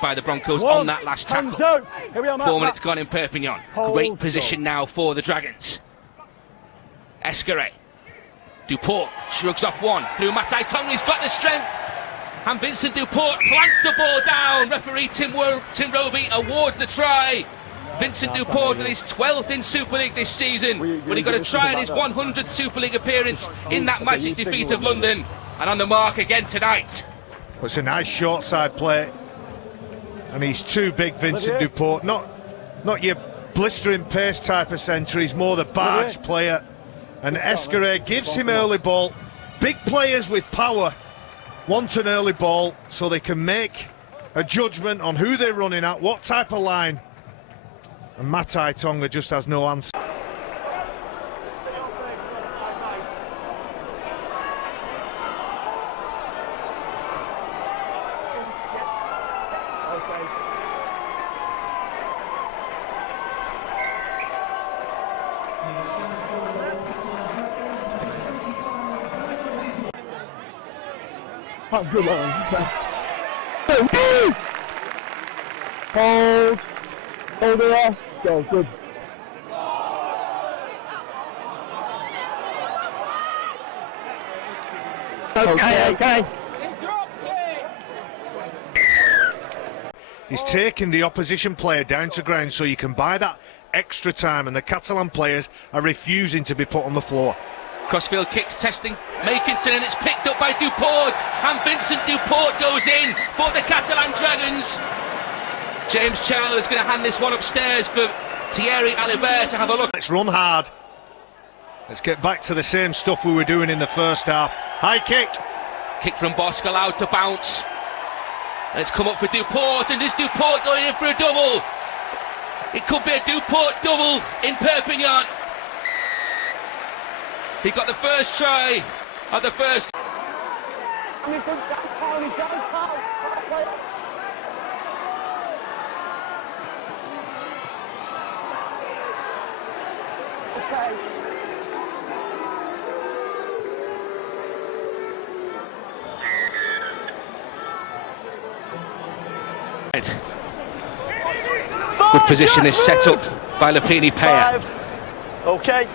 by the Broncos on that last tackle. 4 minutes gone in Perpignan. Great position now for the Dragons. Essais. DUPORT shrugs off one through Matai Tong. He's got the strength. And Vincent DUPORT plants the ball down. Referee Tim Roby awards the try. Vincent DUPORT in his 12th in Super League this season, but he got a try in his 100th Super League appearance in that magic defeat of London, and on the mark again tonight. It's a nice short side play, and he's too big, Vincent DUPORT. Not your blistering pace type of centre, he's more the barge player, and Essais gives him early ball. Big players with power want an early ball so they can make a judgment on who they're running at, what type of line. And Matai Tonga just has no answer. Oh, good on. Hold it off. Go, good. Okay. He's taking the opposition player down to ground so you can buy that extra time, and the Catalan players are refusing to be put on the floor. Crossfield kicks testing Makinson, and it's picked up by DUPORT, and Vincent DUPORT goes in for the Catalan Dragons. James Charles is going to hand this one upstairs for Thierry Alibert to have a look. Let's run hard. Let's get back to the same stuff we were doing in the first half. High kick. Kick from Bosk allowed to bounce. And it's come up for DUPORT, and is DUPORT going in for a double? It could be a DUPORT double in Perpignan. He got the first try at the first. Good position is set up by Lapini Paya. Okay.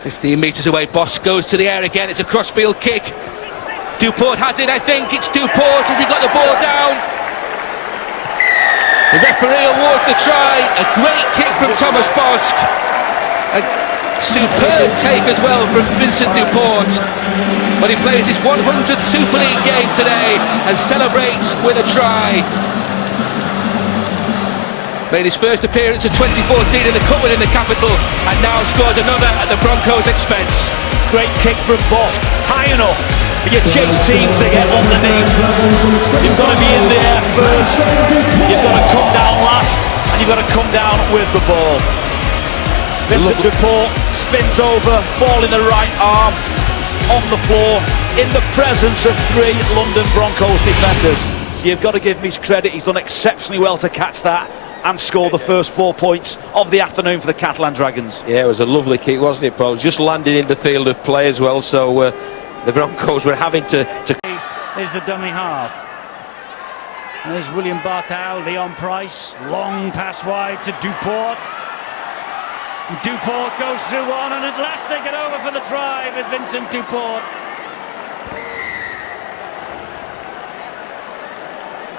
15 metres away, Bosk goes to the air again, it's a crossfield kick. DUPORT has it, I think, it's DUPORT, has he got the ball down? The referee awards the try, a great kick from Thomas Bosk. A superb take as well from Vincent DUPORT, when he plays his 100th Super League game today and celebrates with a try. Made his first appearance of 2014 in the Cup in the capital, and now scores another at the Broncos' expense. Great kick from Bosk, high enough for your chase team to get underneath. You've got to be in there first, you've got to come down last, and you've got to come down with the ball. Vincent DUPORT spins over, ball in the right arm, on the floor, in the presence of 3 London Broncos defenders. So you've got to give him his credit, he's done exceptionally well to catch that and score the first 4 points of the afternoon for the Catalan Dragons. Yeah, it was a lovely kick, wasn't it, Paul? Just landed in the field of play as well, so the Broncos were having to... There's the dummy half. And there's William Barthel, Leon Price, long pass wide to DUPORT. DUPORT goes through one, and at last they get over for the try with Vincent DUPORT.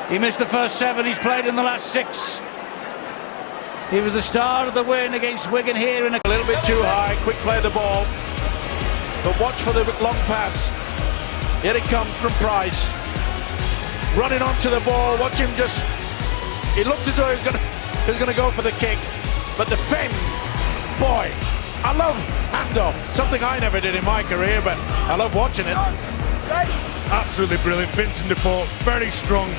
He missed the first 7 he's played in the last 6. He was the star of the win against Wigan here in a little bit too high, quick play of the ball. But watch for the long pass. Here it comes from Price. Running onto the ball, watch him just... He looks as though he's going to go for the kick. But the fend, boy, I love handoff. Something I never did in my career, but I love watching it. Absolutely brilliant. Vincent DUPORT, very strong.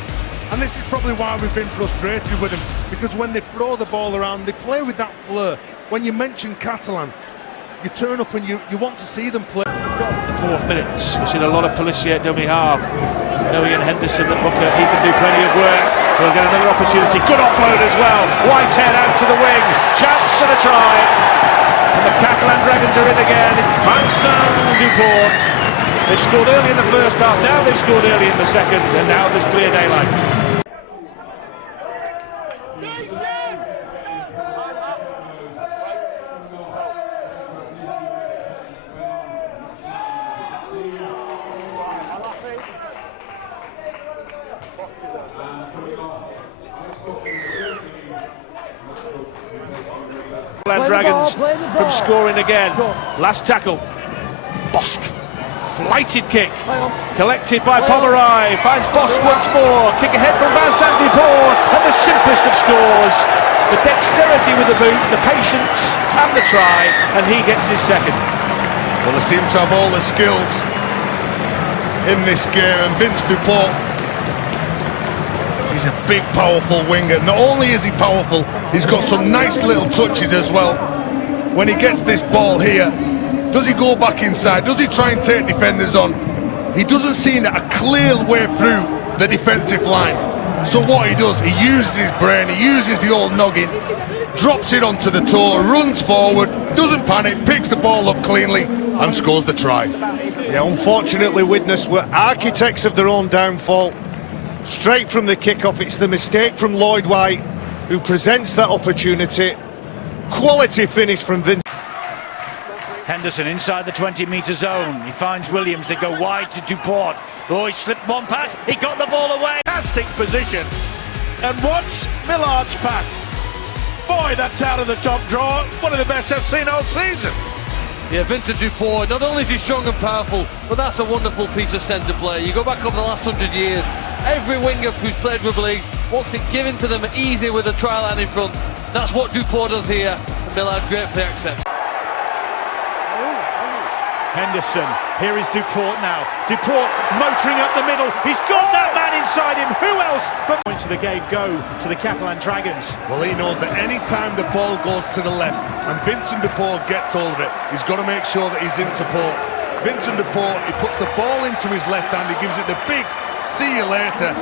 And this is probably why we've been frustrated with him, because when they throw the ball around, they play with that flair. When you mention Catalan, you turn up and you want to see them play. The 4th minute, we've seen a lot of Policier dummy half. Knowing Henderson that Booker, he can do plenty of work. He'll get another opportunity. Good offload as well. Whitehead out to the wing. Chance and a try. And the Catalan Dragons are in again. It's Vincent DUPORT. They've scored early in the first half, now they've scored early in the second, and now there's clear daylight. Dragons from scoring again. Last tackle. Bosk. Flighted kick. Collected by Pomeroy. Finds Bosk once more. Kick ahead from Vincent DUPORT. And the simplest of scores. The dexterity with the boot, the patience and the try. And he gets his second. Well, they seem to have all the skills in this game. And Vince DUPORT, he's a big, powerful winger. Not only is he powerful, he's got some nice little touches as well. When he gets this ball here, does he go back inside? Does he try and take defenders on? He doesn't see a clear way through the defensive line. So what he does, he uses his brain, he uses the old noggin, drops it onto the toe, runs forward, doesn't panic, picks the ball up cleanly and scores the try. Yeah, unfortunately, Widnes were architects of their own downfall. Straight from the kickoff, it's the mistake from Lloyd White who presents that opportunity. Quality finish from Vincent. Henderson inside the 20-metre zone. He finds Williams. They go wide to DUPORT. Oh, he slipped one pass. He got the ball away. Fantastic position. And watch Millard's pass. Boy, that's out of the top drawer. One of the best I've seen all season. Yeah, Vincent DUPORT, not only is he strong and powerful, but that's a wonderful piece of centre play. You go back over the last 100 years, every winger who's played Rugby League wants it given to them easy with a try line in front. That's what DUPORT does here, and Millard gratefully accepts. Henderson, here is DUPORT now. DUPORT motoring up the middle. He's got that man inside him. Who else? But points of the game go to the Catalan Dragons. Well, he knows that any time the ball goes to the left and Vincent DUPORT gets hold of it, he's got to make sure that he's in support. Vincent DUPORT, he puts the ball into his left hand, he gives it the big see you later,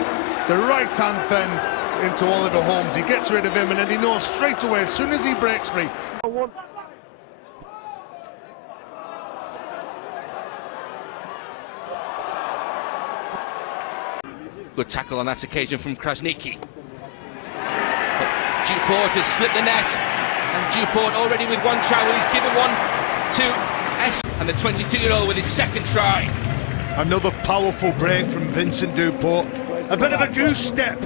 the right hand fend into Oliver Holmes. He gets rid of him and then he knows straight away as soon as he breaks free. Good tackle on that occasion from Krasniki. But DUPORT has slipped the net, and DUPORT already with one try. Well, he's given one to S, and the 22-year-old with his second try. Another powerful break from Vincent DUPORT. A bit of a goose step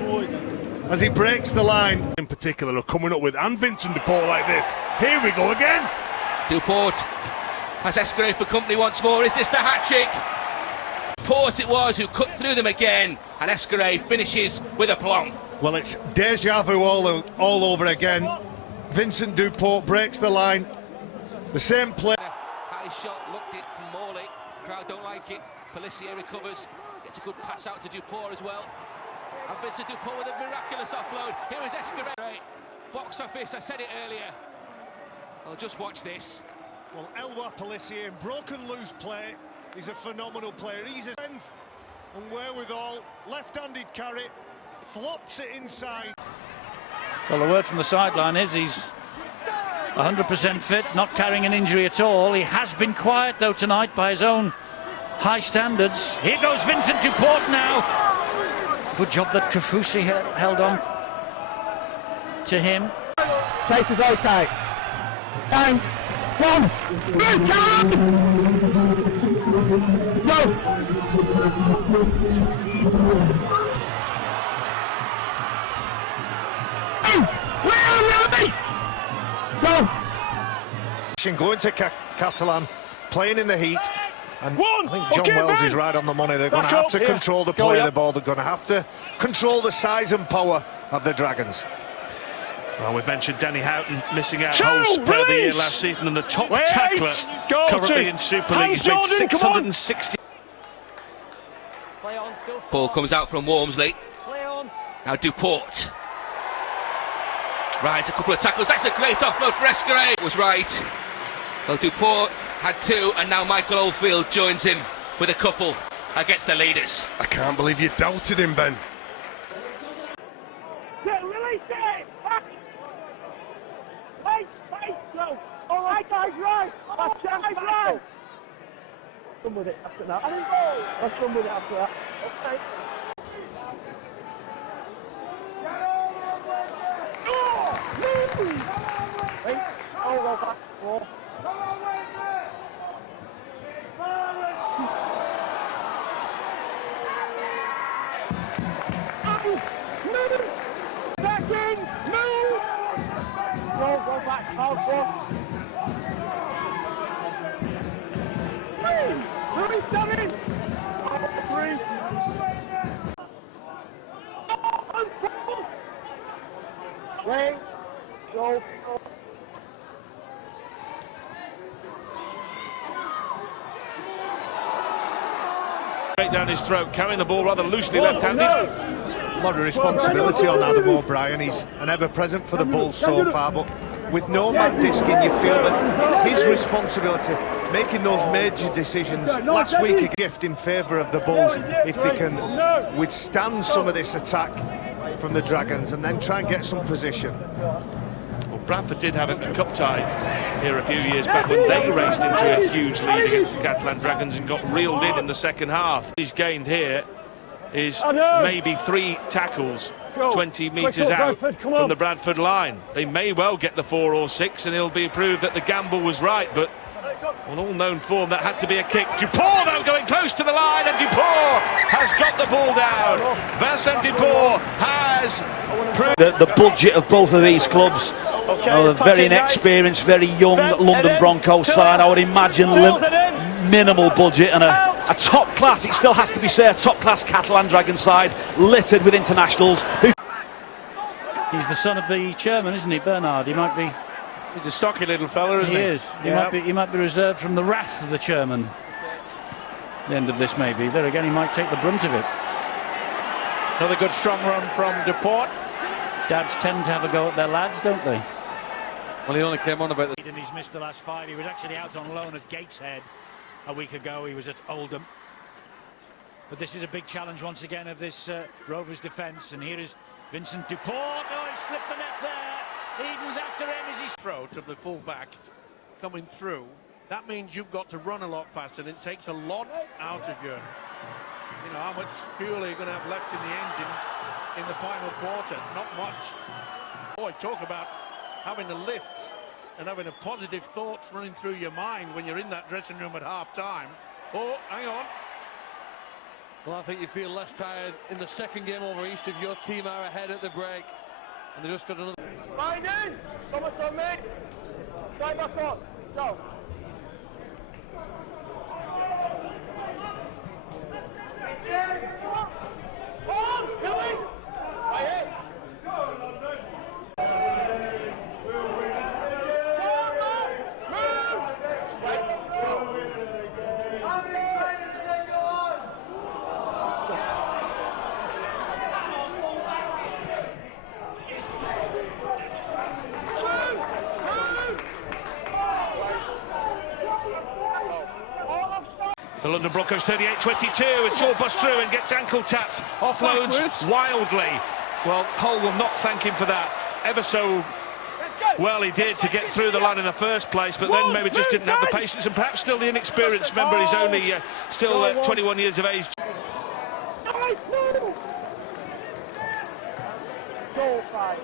as he breaks the line. In particular, are coming up with, and Vincent DUPORT like this. Here we go again. DUPORT has Escaré for company once more. Is this the hat-trick? DUPORT it was who cut through them again, and Escaré finishes with aplomb. Well, it's deja vu all over again. Vincent DUPORT breaks the line. The same play. High shot, looked it from Morley. Crowd don't like it. Pelissier recovers. Gets a good pass out to DUPORT as well. And Vincent DUPORT with a miraculous offload. Here is Escaré. Box office, I said it earlier. Well, just watch this. Well, Eloi Pelissier in broken loose play. He's a phenomenal player. He's a strength and wherewithal. Left-handed carry, flops it inside. Well, the word from the sideline is he's 100% fit, not carrying an injury at all. He has been quiet, though, tonight by his own high standards. Here goes Vincent DUPORT now. Good job that Kafusi held on to him. Chase is okay. Bang! One! Good job! Go! Where are we? Go! Going to Catalan, playing in the heat. And I think John Wells is right on the money. They're going to have to control the play of the ball. They're going to have to control the size and power of the Dragons. Well, we've mentioned Danny Houghton missing out whole spur of the year last season, and the top tackler currently in Super League. He's made 660. Ball comes out from Wormsley. Now DUPORT. Right, a couple of tackles. That's a great offload for Escaré. Was right. Well, DUPORT had two, and now Michael Oldfield joins him with a couple against the leaders. I can't believe you doubted him, Ben. Release it! Pace, go! All right, guys, right! That's right! Run with it after that. Let's run with it after that. Okay. Wait. Oh, go back. Oh. Move! Back in! Move! Go back, Carlson. Three, seven! Three. Wait. Go. Straight down his throat, carrying the ball rather loosely left-handed. No. A lot of responsibility on Adam O'Brien. He's an ever-present for the Bulls so far, but with no Matt Diskin, you feel that it's his responsibility making those major decisions. Last week, a gift in favour of the Bulls if they can withstand some of this attack from the Dragons and then try and get some position. Well, Bradford did have a cup tie here a few years back when they raced into a huge lead against the Catalan Dragons and got reeled in the second half. He's gained here is maybe 3 tackles 20 metres out from the Bradford line. They may well get the 4 or 6 and it'll be proved that the gamble was right, but on all known form that had to be a kick. DUPORT though going close to the line, and DUPORT has got the ball down. Vincent DUPORT has proved the budget of both of these clubs. A very inexperienced, very young London Broncos side. I would imagine minimal budget and a top class, it still has to be said, a top class Catalan Dragon side littered with internationals. He's the son of the chairman, isn't he, Bernard? He might be. He's a stocky little fella, isn't he? He is. He might be reserved from the wrath of the chairman. The end of this, maybe. There again, he might take the brunt of it. Another good strong run from DUPORT. Dads tend to have a go at their lads, don't they? Well, he only came on about the... And he's missed the last 5. He was actually out on loan at Gateshead a week ago. He was at Oldham. But this is a big challenge once again of this Rovers defence. And here is Vincent DUPORT. Oh, he slipped the net there. Eden's after him as he's... Throat of the full-back coming through. That means you've got to run a lot faster, and it takes a lot out of you. You know, how much fuel are you going to have left in the engine in the final quarter? Not much. Boy, talk about having a lift and having a positive thoughts running through your mind when you're in that dressing room at half-time. Oh, hang on. Well, I think you feel less tired in the second game over East if your team are ahead at the break. And they just got another... Mind in! Someone's on me! Stay back up! Go! On! Billy! Right here! The London Broncos 38-22, and Shaw busts through and gets ankle tapped. Offloads wildly. Well, Hull will not thank him for that. Ever so well he did to get through the line in the first place, but then maybe just didn't have the patience and perhaps still the inexperience. Remember, he's only still 21 years of age. Goal 5.